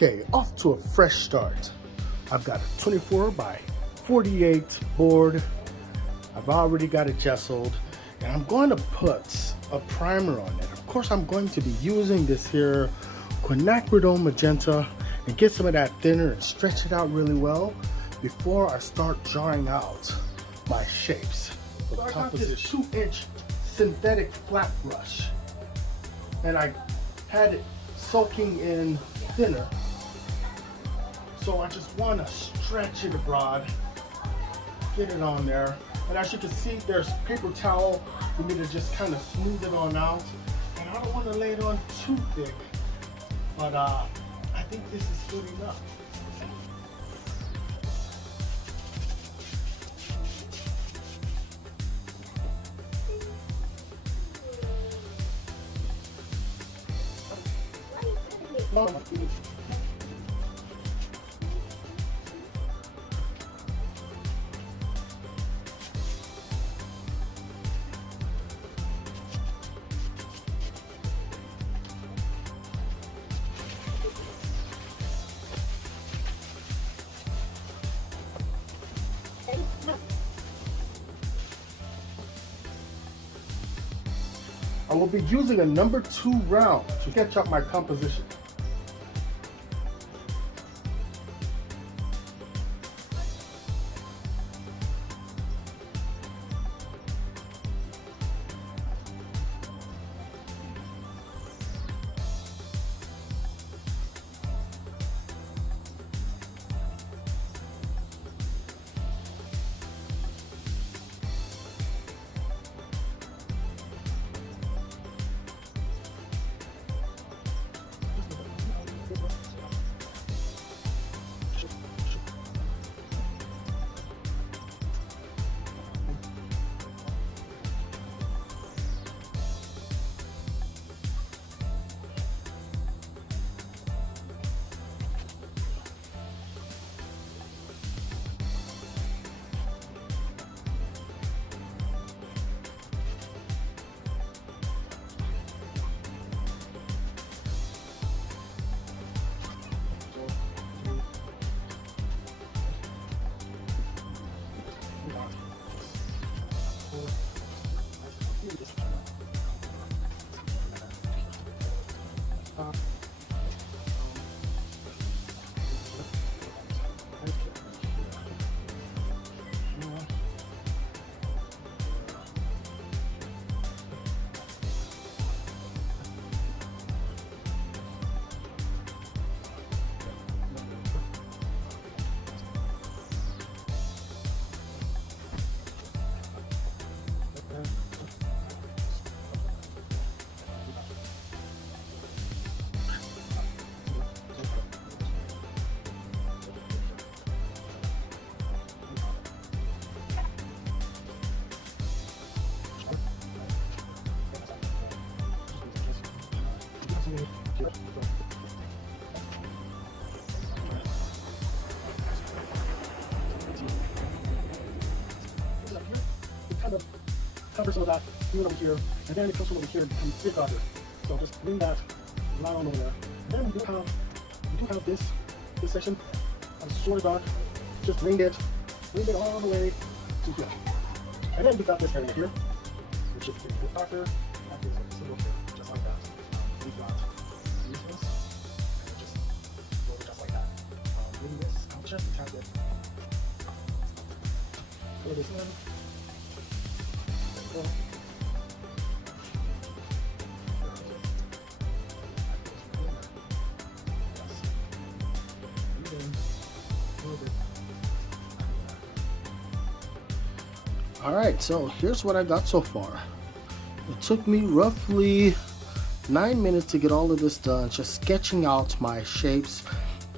Okay, off to a fresh start. I've got a 24 by 48 board. I've already got it gessoed, and I'm going to put a primer on it. Of course, I'm going to be using this here 𝐓𝐤𝐿𝐞 magenta and get some of that thinner and stretch it out really well before I start drawing out my shapes. So I got this 2-inch synthetic flat brush, and I had it soaking in thinner. So I just want to stretch it abroad, get it on there. And as you can see, there's paper towel for me to just kind of smooth it on out. And I don't want to lay it on too thick, but I think this is good enough. I will be using a number 2 round to sketch up my composition. Kind of cover some of that, do it over here, and then it comes from over here and becomes a bit darker. So just bring that line on over there. And then we do have this section sort of dark. Just bring it all the way to here. And then we've got this area here, which is a bit darker. That is a single shade, just like that. We've got these ones, and just go just like that. Bring this out just a tad bit. Color this in. Alright, so here's what I got so far. It took me roughly 9 minutes to get all of this done, just sketching out my shapes,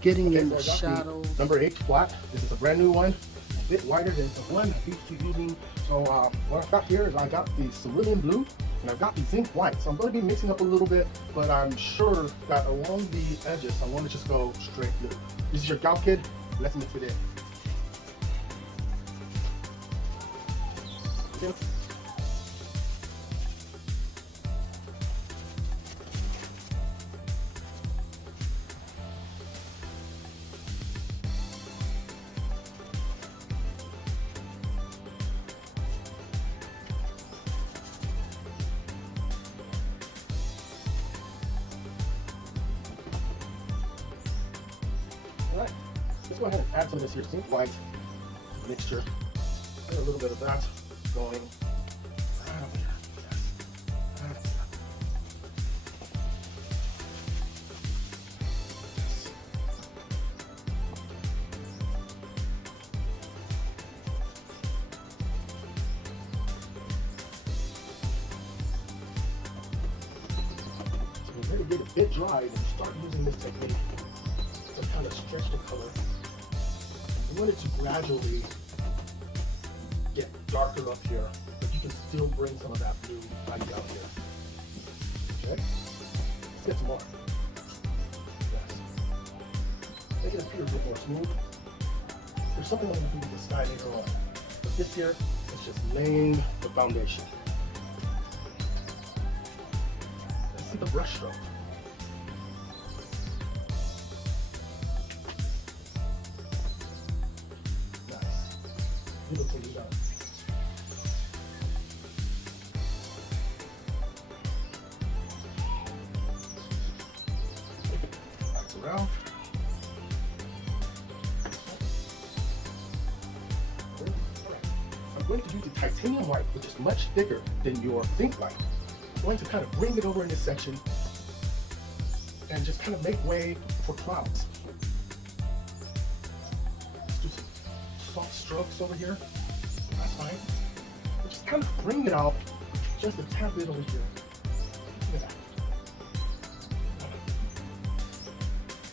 getting in the shadows. Number 8 flat. This is a brand new one, a bit wider than the one I used to using. So what I've got here is I got the cerulean blue and I've got the zinc white. So I'm going to be mixing up a little bit, but I'm sure that along the edges I want to just go straight blue. This is your 𝐻𝐤𝐿𝐞 kit. Let's mix it in. Okay. let's go ahead and add some of this here zinc white mixture. And a little bit of that going right over here. Yes. Right over here. So we're going to get a bit dry and start using this technique to kind of stretch the color. We want it to gradually get darker up here, but you can still bring some of that blue right down here. Okay? Let's get some more. Yes. Make it appear a bit more smooth. There's something I'm going to do with the sky later on. But this here is just laying the foundation. Let's see the brush stroke. Beautifully done. Back around. I'm going to use the titanium white, which is much thicker than your zinc white. I'm going to kind of bring it over in this section and just kind of make way for clouds. Soft strokes over here. That's fine. But just kind of bring it out just a tad bit over here. Look at that.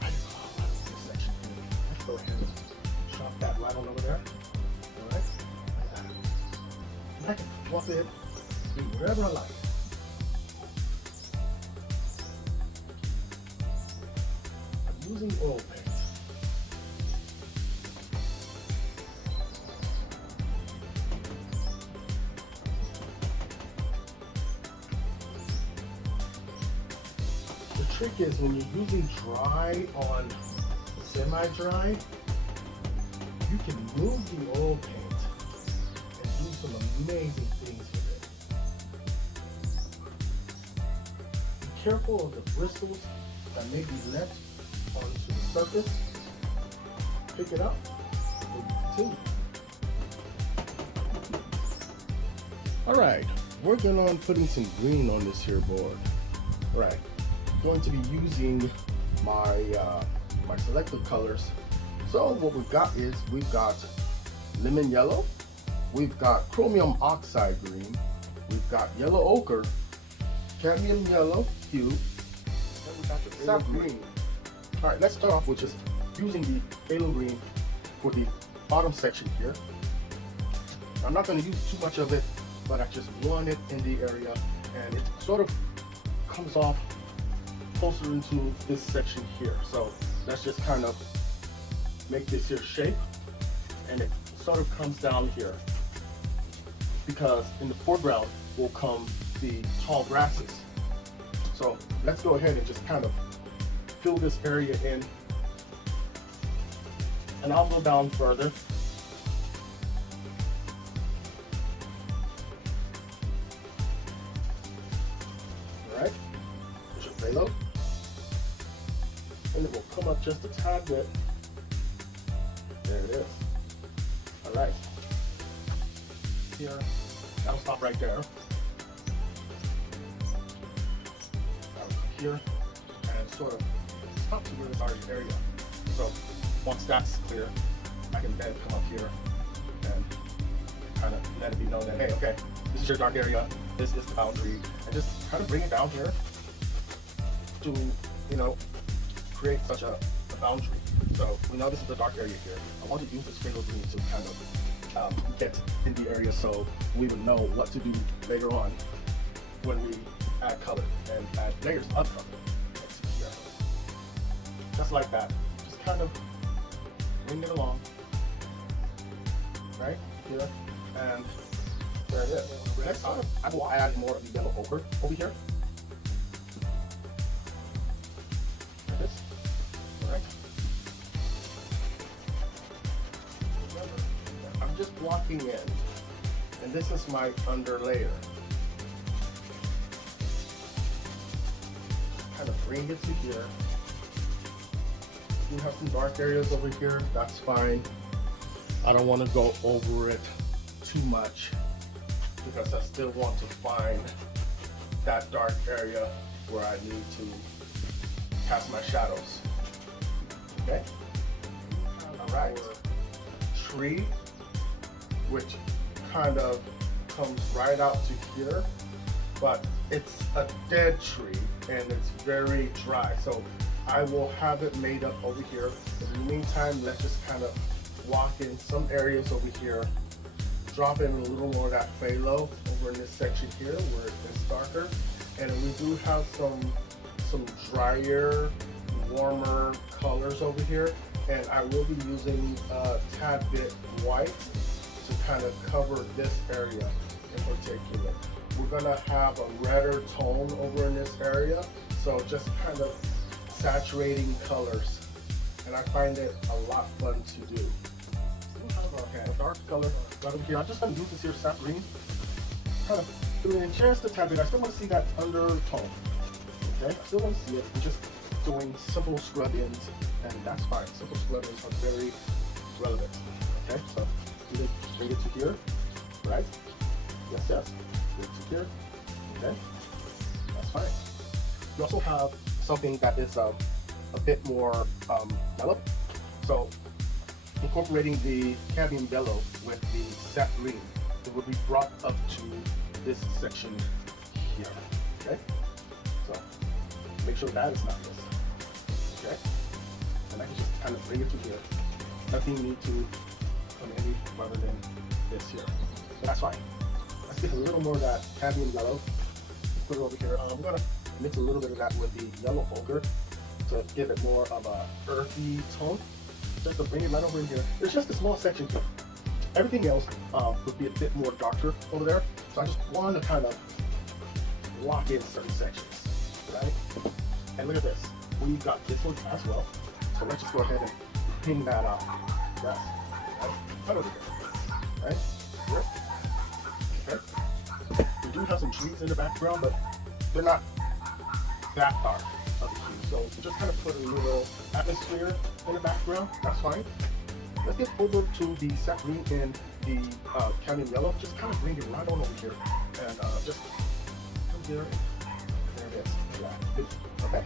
This section here. Let's go ahead and chop that right on over there. Alright? Like that. And I can fluff it, do whatever I like. I'm using oil paint. The trick is when you're using dry on semi-dry, you can move the oil paint and do some amazing things with it. Be careful of the bristles that may be left onto the surface. Pick it up and continue. All right, working on putting some green on this here board. All right. Going to be using my my selective colors. So what we've got is we've got lemon yellow, we've got chromium oxide green, we've got yellow ochre, cadmium yellow hue, and we got the sap green. All right, let's start off with just using the phthalo green for the bottom section here. I'm not going to use too much of it, but I just want it in the area, and it sort of comes off closer into this section here. So let's just kind of make this here shape, and it sort of comes down here because in the foreground will come the tall grasses. So let's go ahead and just kind of fill this area in, and I'll go down further. All right, there's your phthalo. And it will come up just a tad bit. There it is. All right. Here, that'll stop right there. That'll come here and sort of stop to where it's already area. So once that's clear, I can then come up here and kind of let it be known that, hey, okay, this is your dark area, this is the boundary, and just kind of bring it down here to, you know, create such a boundary. So we know this is the dark area here. I want to use this phthalo green to kind of get in the area so we would know what to do later on when we add color and add layers of color. Let's see here. Just like that. Just kind of bring it along. Right? Here. And there it is. Next time, I will add more of the yellow ochre over here. Like this. Alright. Remember, I'm just blocking in. And this is my under layer. Kind of bring it to here. do have some dark areas over here. That's fine. I don't want to go over it too much because I still want to find that dark area where I need to cast my shadows. Okay? Alright. Tree, which kind of comes right out to here, but it's a dead tree and it's very dry. So I will have it made up over here. In the meantime, let's just kind of walk in some areas over here, drop in a little more of that phthalo over in this section here where it's darker. And we do have some drier, warmer colors over here. And I will be using a tad bit white to kind of cover this area in particular. We're gonna have a redder tone over in this area. So just kind of saturating colors. And I find it a lot fun to do. Okay, a dark color right over here. I'm just going to use this here sap green. Kind of doing it just a tad bit. I still want to see that undertone. Okay, I still want to see it. I'm just doing simple scrub ins, and that's fine. Simple scrub ins are very relevant. Okay, so you bring it to here, right? Yes, yes. Bring it to here. Okay, that's fine. You also have something that is a bit more mellow. So incorporating the cadmium yellow with the sap green, it will be brought up to this section here. Okay, so make sure that is not missed. Okay, and I can just kind of bring it to here. Nothing need to come any further than this here. So that's fine. Let's get a little more of that cadmium yellow. Put it over here. I'm gonna mix a little bit of that with the yellow ochre to give it more of a earthy tone. Just to bring it right over in here. There's just a small section here. Everything else would be a bit more darker over there. So I just want to kind of lock in certain sections, right? And look at this. We've got this one as well. So let's just go ahead and ping that up. Yes. Right over here. Right? Here. Okay. We do have some trees in the background, but they're not that dark of the hue. So just kind of put a little atmosphere in the background. That's fine. Let's get over to the sap green and the cadmium yellow. Just kind of bring it right on over here, and just come here. There it is. Yeah. Good. Okay.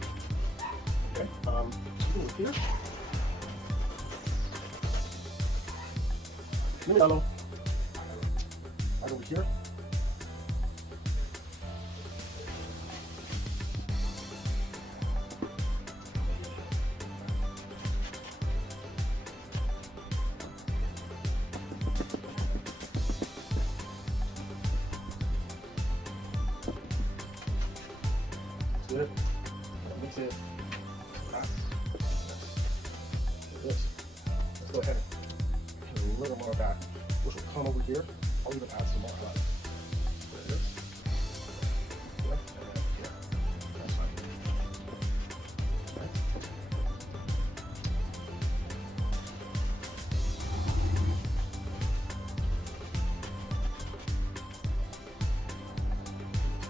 Okay. Over here. Yellow. Right over here. Good. Mix it. Nice. This. Let's go ahead and put a little more of that, which will come over here. I'll even add some more highlight. There it is. Here and here. That's fine. Okay.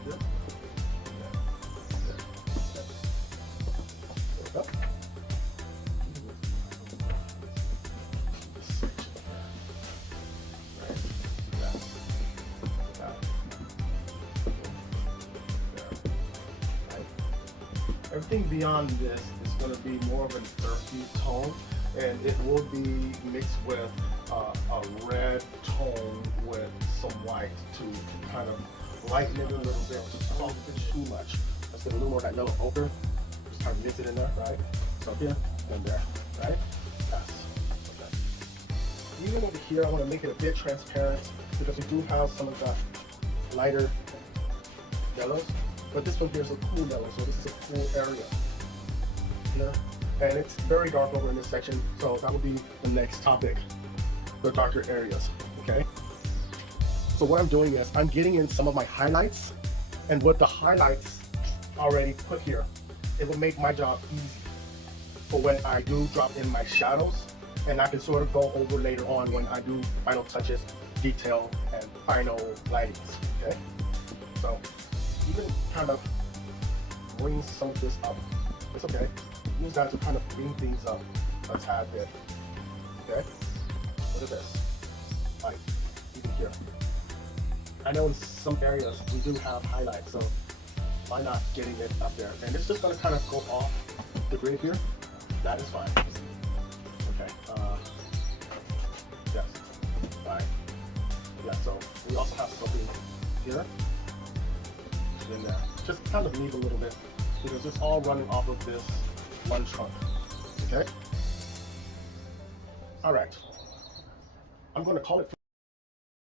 Good. Everything beyond this is going to be more of an earthy tone, and it will be mixed with a red tone with some white to kind of lighten it a little bit, to soften it too much. Let's get a little more of that yellow ochre. Just kind of mix it in there, right? So here and there, right? Yes. Okay. Even over here, I want to make it a bit transparent because we do have some of the lighter yellows. But this one here is a cool yellow, so this is a cool area. Here. And it's very dark over in this section, so that will be the next topic, the darker areas, okay? So what I'm doing is I'm getting in some of my highlights, and with the highlights already put here, it will make my job easy for when I do drop in my shadows, and I can sort of go over later on when I do final touches, detail, and final lightings, okay? So even kind of bring some of this up. It's okay. Use that to kind of bring things up a tad bit. Okay? Look at this. Like, even here. I know in some areas we do have highlights, so why not getting it up there? And it's just going to kind of go off the grid here. That is fine. Okay. Yes. Fine. Yeah, so we also have something here and there. Just kind of leave a little bit because it's all running off of this one trunk. Okay? All right. I'm going to call it.